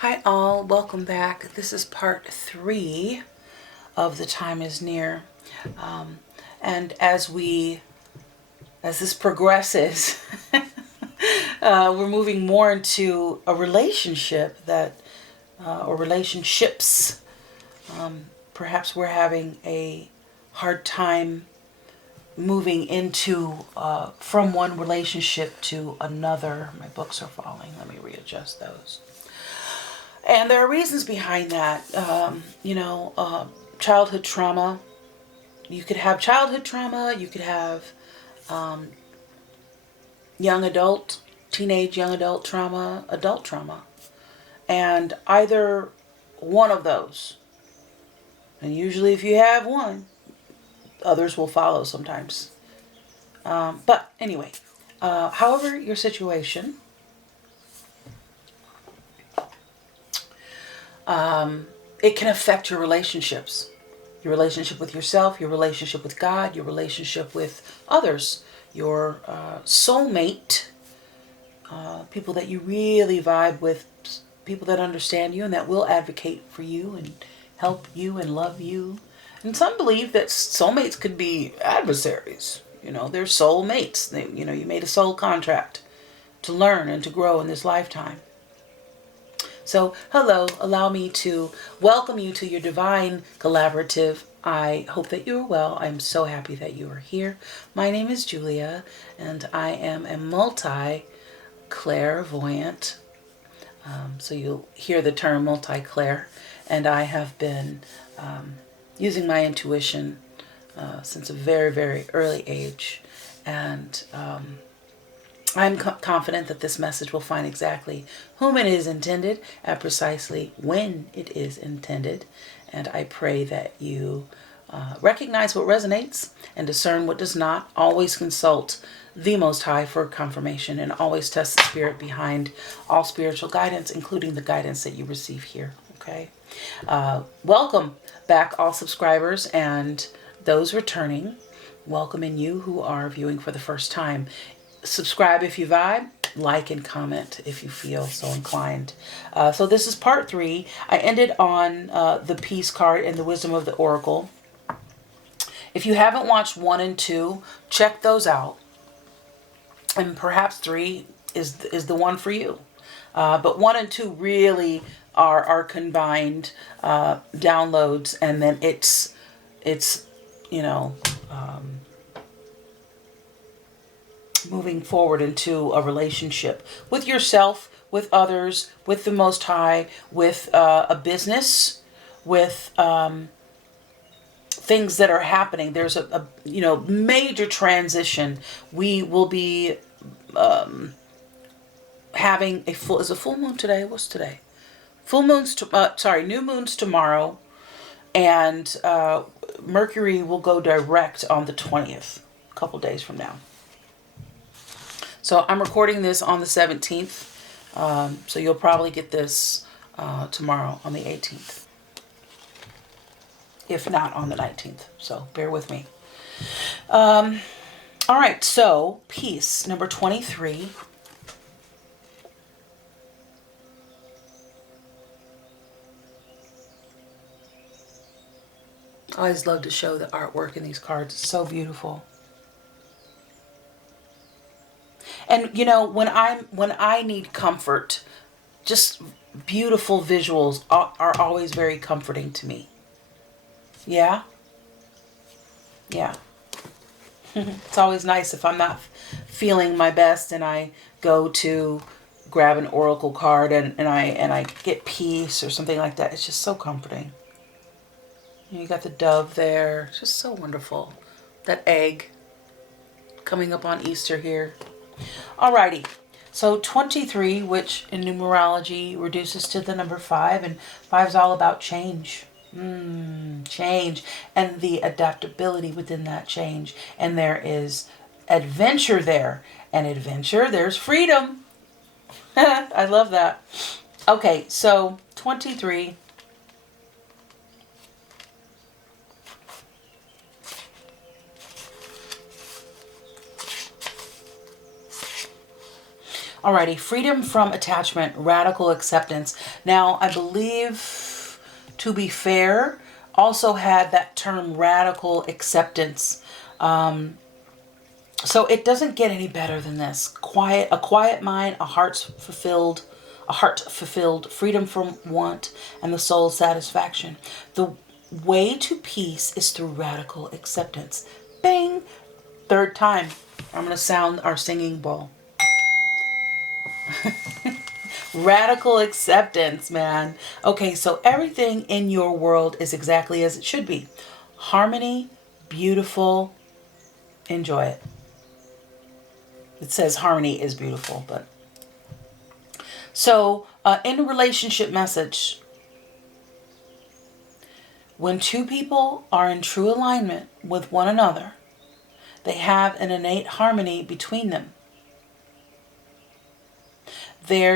Hi all, welcome back. This is part 3 of The Time is Near. And as this progresses, we're moving more into a relationship or relationships. Perhaps we're having a hard time moving from one relationship to another. My books are falling. Let me readjust those. And there are reasons behind that. Childhood trauma. You could have childhood trauma. You could have teenage young adult trauma, adult trauma. And either one of those, and usually if you have one, others will follow sometimes. But anyway, however your situation, it can affect your relationships. Your relationship with yourself, your relationship with God, your relationship with others, your soulmate, people that you really vibe with, people that understand you and that will advocate for you and help you and love you. And some believe that soulmates could be adversaries. They're soulmates. You made a soul contract to learn and to grow in this lifetime. So, hello, allow me to welcome you to your divine collaborative. I hope that you are well. I'm so happy that you are here. My name is Julia, and I am a multi-clairvoyant. So you'll hear the term multi-clair, and I have been using my intuition since a very, very early age, and I'm confident that this message will find exactly whom it is intended at precisely when it is intended. And I pray that you recognize what resonates and discern what does not. Always consult the Most High for confirmation, and always test the spirit behind all spiritual guidance, including the guidance that you receive here. Okay? Welcome back, all subscribers and those returning. Welcome in you who are viewing for the first time. Subscribe if you vibe, like and comment if you feel so inclined. So this is part 3. I ended on the Peace card and the Wisdom of the Oracle. If you haven't watched 1 and 2, check those out. And perhaps 3 is the one for you. But 1 and 2 really are combined downloads, and then it's moving forward into a relationship with yourself, with others, with the Most High, with a business, with things that are happening. There's a major transition. We will be having is a full moon today? What's today? New moon's tomorrow, and Mercury will go direct on the 20th, a couple days from now. So I'm recording this on the 17th, so you'll probably get this tomorrow on the 18th, if not on the 19th. So bear with me. All right, so piece number 23. I always love to show the artwork in these cards. It's so beautiful. And when I need comfort, just beautiful visuals are always very comforting to me. Yeah? Yeah. It's always nice if I'm not feeling my best and I go to grab an oracle card and I get peace or something like that. It's just so comforting. You got the dove there. It's just so wonderful. That egg coming up on Easter here. Alrighty, so 23, which in numerology reduces to the number 5, and 5 is all about change. Change and the adaptability within that change. And there is adventure there. And adventure, there's freedom. I love that. Okay, so 23. Alrighty, freedom from attachment, radical acceptance. Now, I believe, to be fair, also had that term radical acceptance. So it doesn't get any better than this. A quiet mind, a heart fulfilled, freedom from want, and the soul's satisfaction. The way to peace is through radical acceptance. Bing! Third time. I'm going to sound our singing bowl. Radical acceptance, man. Okay, so everything in your world is exactly as it should be. Harmony, beautiful. Enjoy it. It says harmony is beautiful, but. So, in a relationship message, when two people are in true alignment with one another, they have an innate harmony between them. They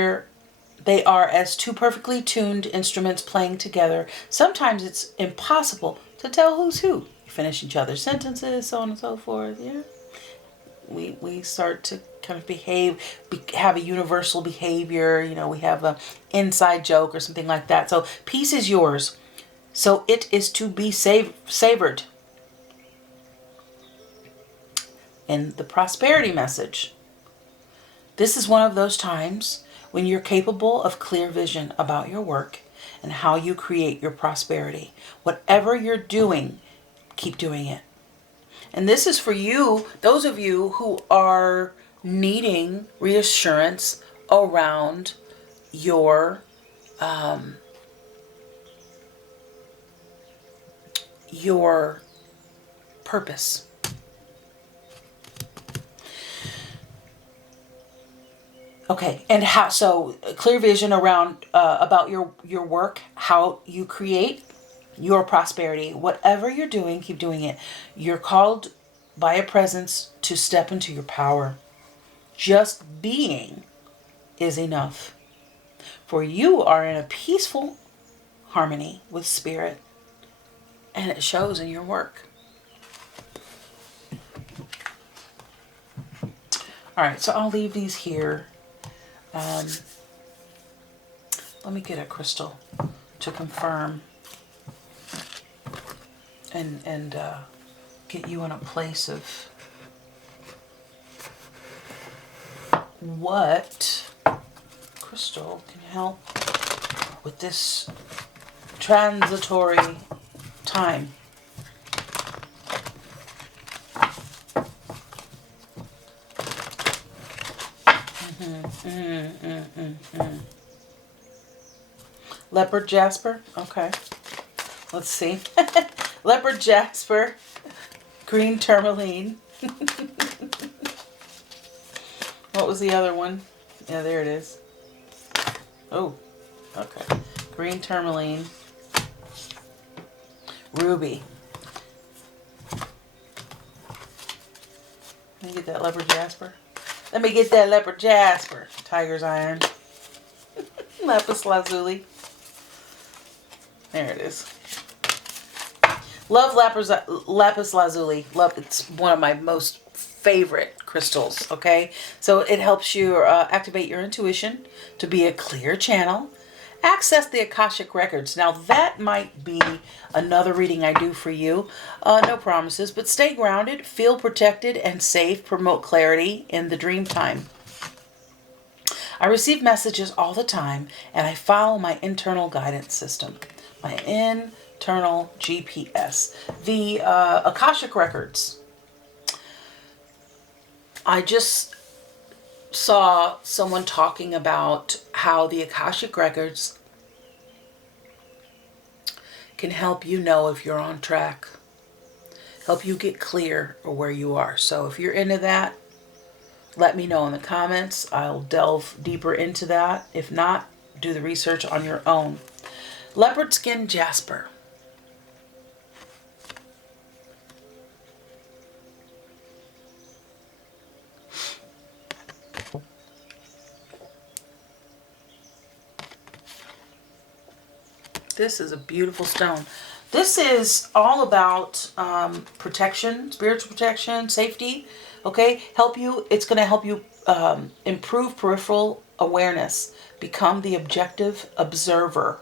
are as two perfectly tuned instruments playing together. Sometimes it's impossible to tell who's who. You finish each other's sentences, so on and so forth. Yeah, we start to kind of have a universal behavior. You know, we have a inside joke or something like that. So peace is yours. So it is to be savored. In the prosperity message, this is one of those times when you're capable of clear vision about your work and how you create your prosperity. Whatever you're doing, keep doing it. And this is for you, those of you who are needing reassurance around your purpose. Okay, and how? So clear vision around about your work, how you create your prosperity. Whatever you're doing, keep doing it. You're called by a presence to step into your power. Just being is enough. For you are in a peaceful harmony with spirit, and it shows in your work. All right, so I'll leave these here. Let me get a crystal to confirm and get you in a place of what crystal can help with this transitory time. Leopard jasper. Okay. Let's see. Leopard jasper. Green tourmaline. What was the other one? Yeah, there it is. Oh, okay. Green tourmaline. Ruby. Let me get that leopard jasper. Let me get that leopard jasper. Tiger's iron. Lapis lazuli. There it is. Love lapis lazuli. It's one of my most favorite crystals. Okay, so it helps you activate your intuition to be a clear channel. Access the Akashic records. Now that might be another reading I do for you. No promises, but stay grounded, feel protected and safe. Promote clarity in the dream time. I receive messages all the time, and I follow my internal guidance system. My internal GPS. The Akashic records. I just saw someone talking about how the Akashic records can help you know if you're on track, help you get clear or where you are. So if you're into that, let me know in the comments. I'll delve deeper into that. If not, do the research on your own. Leopard skin jasper. This is a beautiful stone. This is all about protection, spiritual protection, safety. Okay, help you. It's going to help you improve peripheral awareness. Become the objective observer.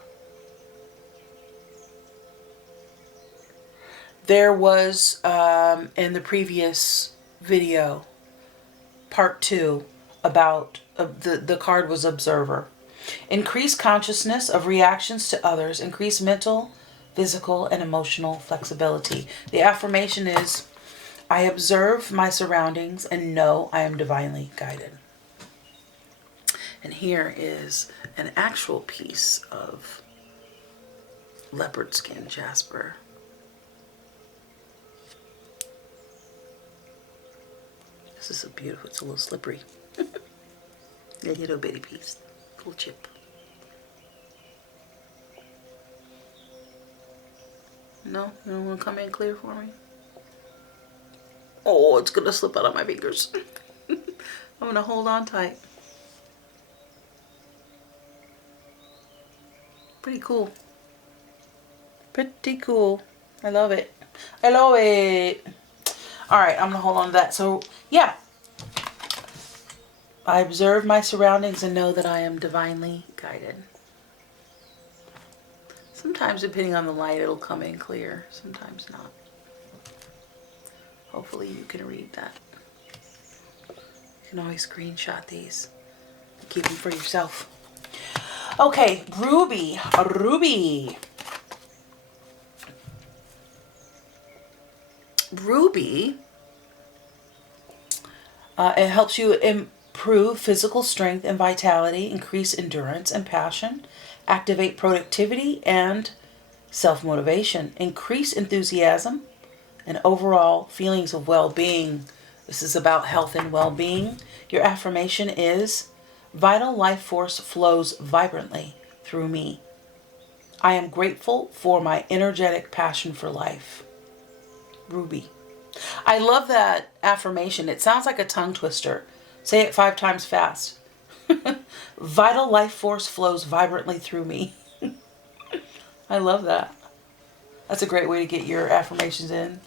There was in the previous video, part 2, about the card was observer. Increase consciousness of reactions to others. Increase mental, physical, and emotional flexibility. The affirmation is, I observe my surroundings and know I am divinely guided. And here is an actual piece of leopard skin jasper. This is so beautiful. It's a little slippery. A little bitty piece. Little chip. No? You don't want to come in clear for me? Oh, it's going to slip out of my fingers. I'm going to hold on tight. Pretty cool. Pretty cool. I love it. I love it. Alright, I'm going to hold on to that. So, yeah. I observe my surroundings and know that I am divinely guided. Sometimes, depending on the light, it'll come in clear. Sometimes not. Hopefully you can read that. You can always screenshot these. Keep them for yourself. Okay, Ruby. Ruby. Ruby. It helps you improve physical strength and vitality, increase endurance and passion, activate productivity and self-motivation, increase enthusiasm and overall feelings of well-being. This is about health and well-being. Your affirmation is, vital life force flows vibrantly through me. I am grateful for my energetic passion for life. Ruby. I love that affirmation. It sounds like a tongue twister. Say it 5 times fast. Vital life force flows vibrantly through me. I love that. That's a great way to get your affirmations in.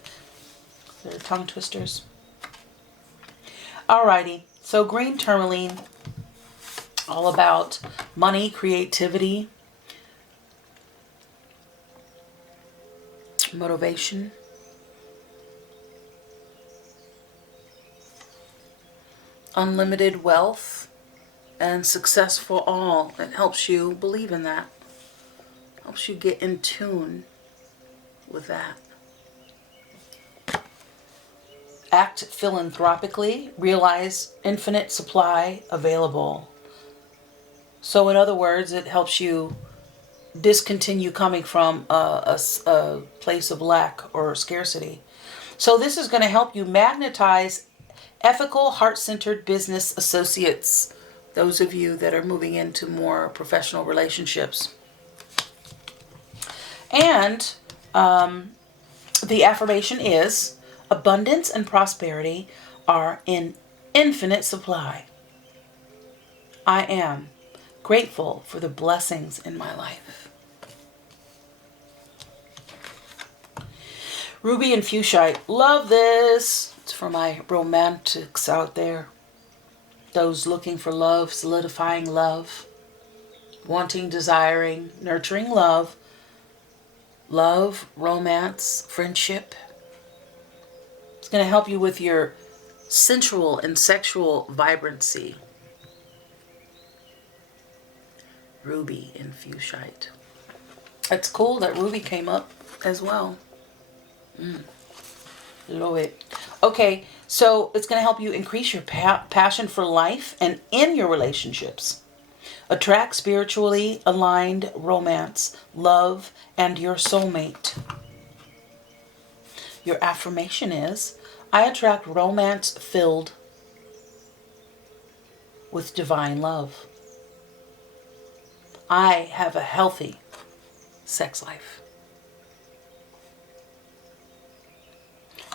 They're tongue twisters. Alrighty. So green tourmaline, all about money, creativity, motivation. Unlimited wealth and success for all. It helps you believe in that. Helps you get in tune with that. Act philanthropically. Realize infinite supply available. So in other words, it helps you discontinue coming from a place of lack or scarcity. So this is going to help you magnetize ethical, heart-centered business associates. Those of you that are moving into more professional relationships. And the affirmation is, abundance and prosperity are in infinite supply. I am grateful for the blessings in my life. Ruby and Fuchsite. Love this. It's for my romantics out there. Those looking for love, solidifying love, wanting, desiring, nurturing love. Love, romance, friendship. It's going to help you with your sensual and sexual vibrancy. Ruby and Fuchsite. It's cool that Ruby came up as well. Love it. Okay, so it's going to help you increase your passion for life and in your relationships. Attract spiritually aligned romance, love, and your soulmate. Your affirmation is, I attract romance filled with divine love. I have a healthy sex life.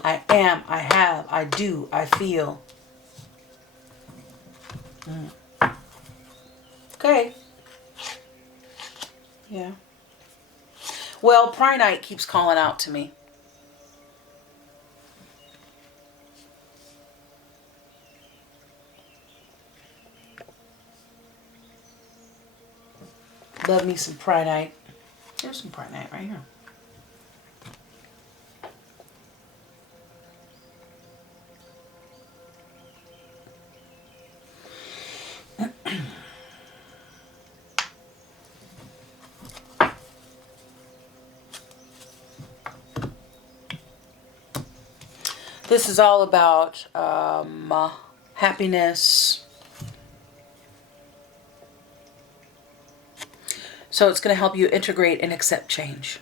I am, I have, I do, I feel. Okay. Yeah. Well, Prinite keeps calling out to me. Love me some Prinite. There's some Prinite right here. This is all about happiness. So it's going to help you integrate and accept change.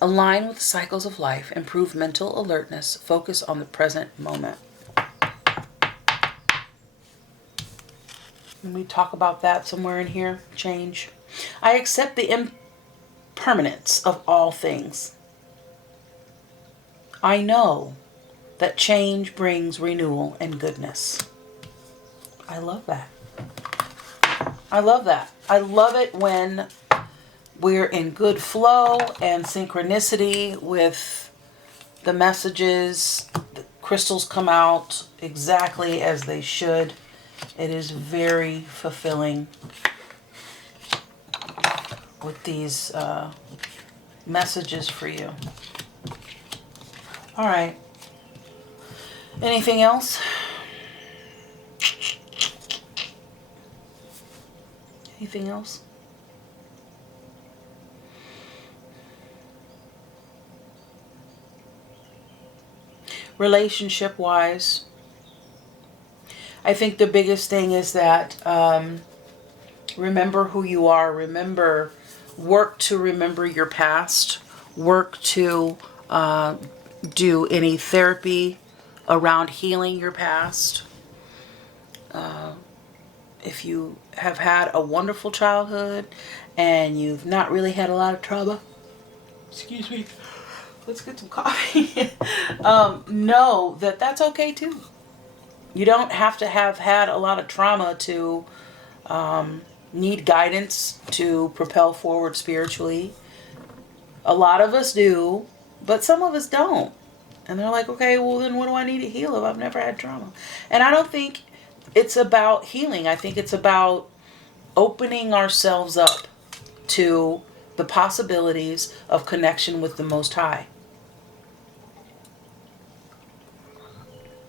Align with the cycles of life. Improve mental alertness. Focus on the present moment. And we talk about that somewhere in here. Change. I accept the impermanence of all things. I know that change brings renewal and goodness. I love that. I love that. I love it when we're in good flow and synchronicity with the messages. The crystals come out exactly as they should. It is very fulfilling with these messages for you. All right. Anything else? Anything else? Relationship-wise, I think the biggest thing is that remember who you are. Work to remember your past. Work to do any therapy around healing your past. If you have had a wonderful childhood and you've not really had a lot of trauma, excuse me, let's get some coffee. Know that that's okay too. You don't have to have had a lot of trauma to need guidance to propel forward spiritually. A lot of us do, but some of us don't. And they're like, okay, well then what do I need to heal if I've never had trauma? And I don't think it's about healing. I think it's about opening ourselves up to the possibilities of connection with the Most High.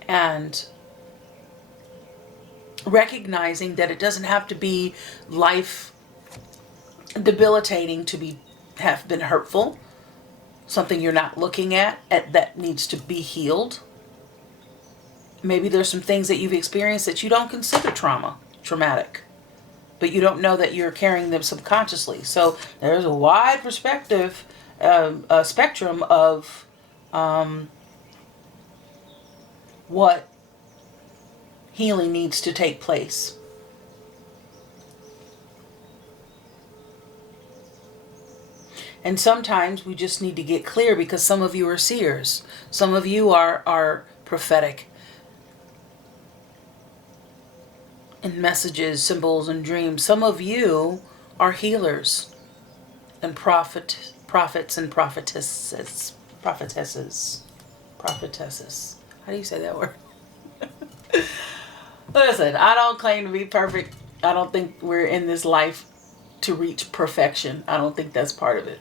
And recognizing that it doesn't have to be life debilitating to have been hurtful. Something you're not looking at that needs to be healed. Maybe there's some things that you've experienced that you don't consider traumatic, but you don't know that you're carrying them subconsciously. So there's a wide perspective, a spectrum of what healing needs to take place. And sometimes we just need to get clear because some of you are seers. Some of you are prophetic in messages, symbols, and dreams. Some of you are healers and prophets and prophetesses. Prophetesses. How do you say that word? Listen, I don't claim to be perfect. I don't think we're in this life to reach perfection. I don't think that's part of it.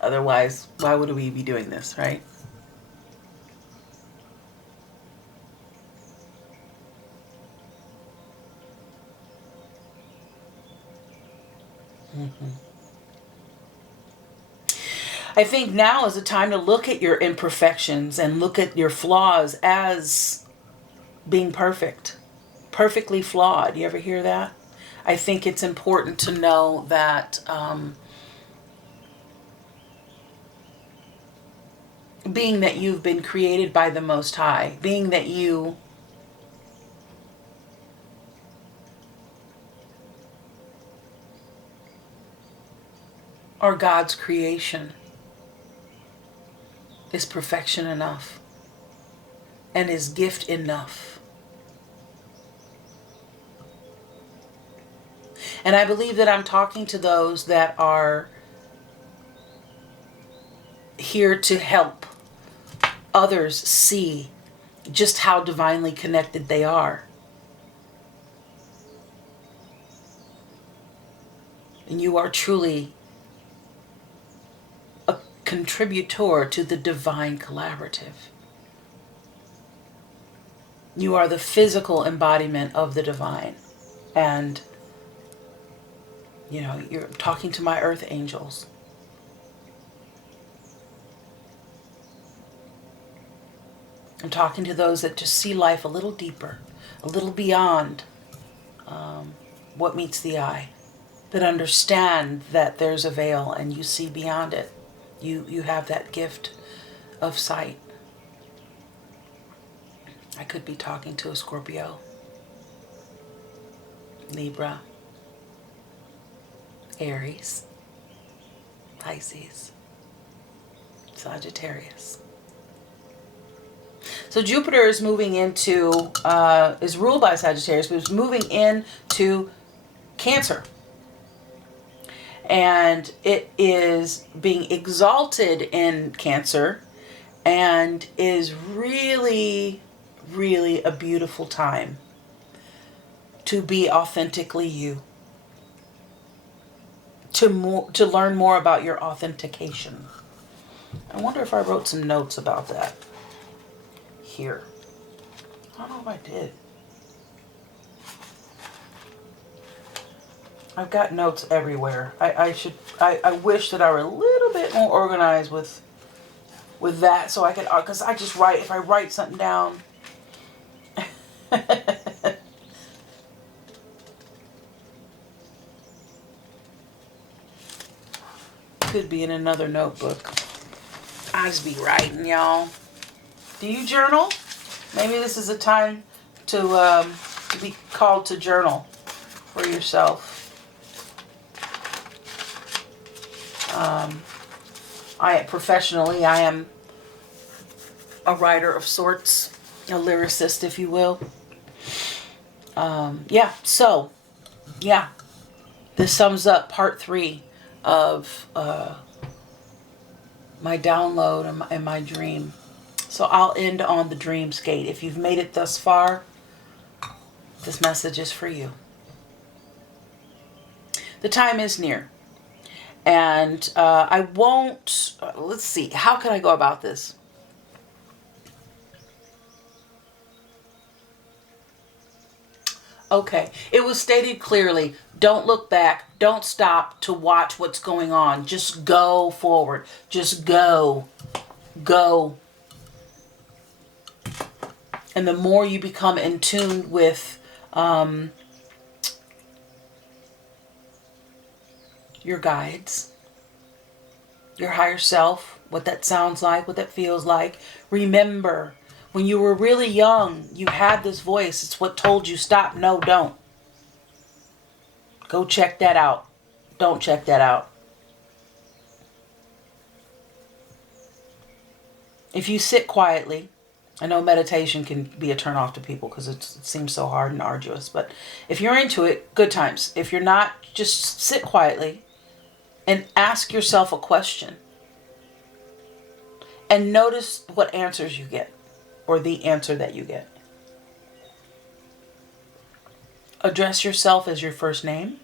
Otherwise, why would we be doing this, right? I think now is the time to look at your imperfections and look at your flaws as being perfect, perfectly flawed. You ever hear that? I think it's important to know that being that you've been created by the Most High, being that you are God's creation, is perfection enough and is gift enough. And I believe that I'm talking to those that are here to help others see just how divinely connected they are. And you are truly a contributor to the divine collaborative. You are the physical embodiment of the divine. And, you're talking to my earth angels. I'm talking to those that just see life a little deeper, a little beyond what meets the eye. That understand that there's a veil and you see beyond it. You have that gift of sight. I could be talking to a Scorpio, Libra, Aries, Pisces, Sagittarius. So Jupiter is moving into, is ruled by Sagittarius, but is moving into Cancer. And it is being exalted in Cancer and is really, really a beautiful time to be authentically you. To learn more about your authentication. I wonder if I wrote some notes about that here. I don't know if I did. I've got notes everywhere. I wish that I were a little bit more organized with that, so I could, because I just write, if I write something down. Could be in another notebook. I just be writing, y'all. Do you journal? Maybe this is a time to be called to journal for yourself. I am a writer of sorts, a lyricist, if you will. This sums up part 3 of my download and my dream. So I'll end on the dreamscape. If you've made it thus far, this message is for you. The time is near. And I won't, let's see, how can I go about this? Okay, it was stated clearly, don't look back, don't stop to watch what's going on. Just go forward. Just go. Go. And the more you become in tune with your guides, your higher self, what that sounds like, what that feels like. Remember, when you were really young, you had this voice. It's what told you stop, no, don't. Go check that out. Don't check that out. If you sit quietly, I know meditation can be a turn off to people because it seems so hard and arduous, but if you're into it, good times. If you're not, just sit quietly and ask yourself a question. And notice what answers you get, or the answer that you get. Address yourself as your first name.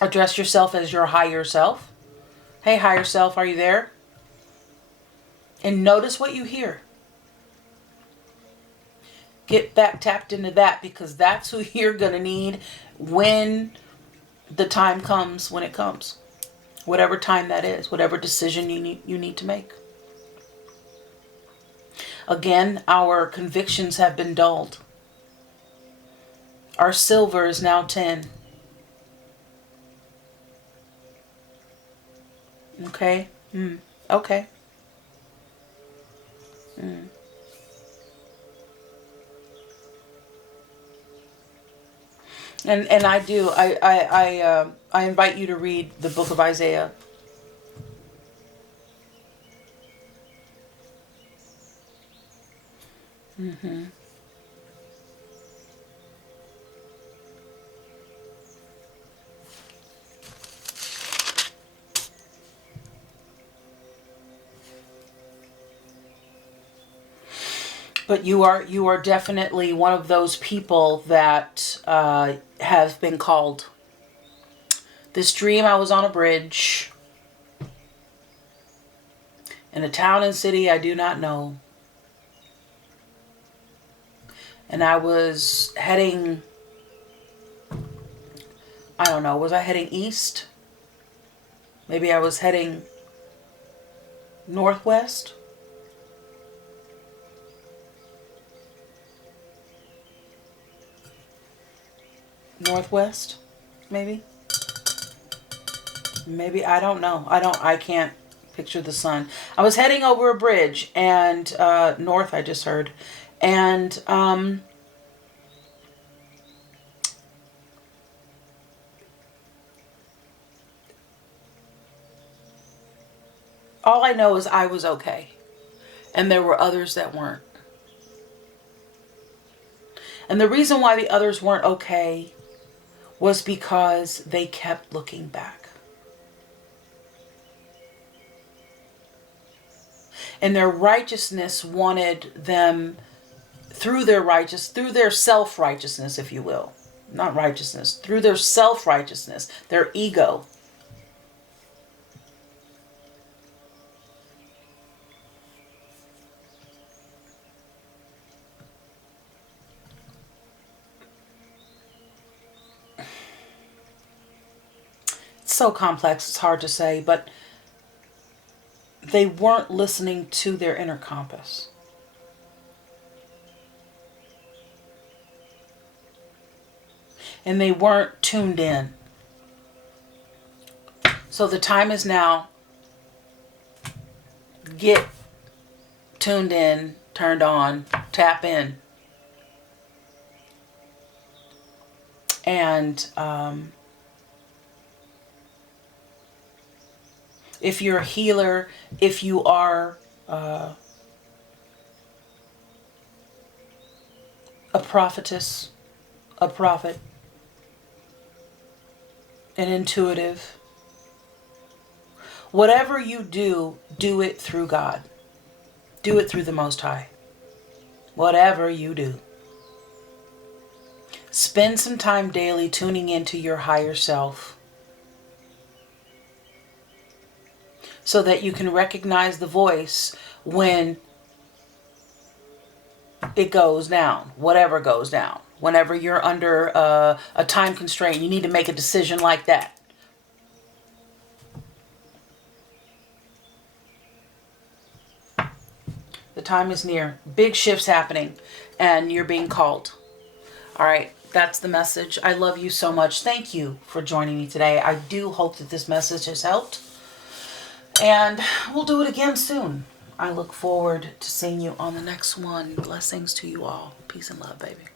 Address yourself as your higher self. Hey, higher self, are you there? And notice what you hear. Get back tapped into that, because that's who you're going to need when the time comes, when it comes. Whatever time that is, whatever decision you need to make. Again, our convictions have been dulled. Our silver is now 10. Okay? Okay. And I invite you to read the book of Isaiah. But you are definitely one of those people that have been called. This dream, I was on a bridge in a town and city I do not know. And I was heading, I don't know, was I heading east? Maybe I was heading northwest? Northwest, maybe? Maybe, I don't know. I can't picture the sun. I was heading over a bridge and, north, I just heard. And, all I know is I was okay. And there were others that weren't. And the reason why the others weren't okay was because they kept looking back. And their righteousness wanted them, through their self-righteousness, if you will. Not righteousness. Through their self-righteousness, their ego. It's so complex, it's hard to say, but they weren't listening to their inner compass. And they weren't tuned in. So the time is now. Get tuned in, turned on, tap in. And if you're a healer, if you are a prophetess, a prophet, an intuitive, whatever you do, do it through God. Do it through the Most High. Whatever you do. Spend some time daily tuning into your higher self so that you can recognize the voice when it goes down, whatever goes down. Whenever you're under a time constraint, you need to make a decision like that. The time is near. Big shifts happening and you're being called. All right. That's the message. I love you so much. Thank you for joining me today. I do hope that this message has helped. And we'll do it again soon. I look forward to seeing you on the next one. Blessings to you all. Peace and love, baby.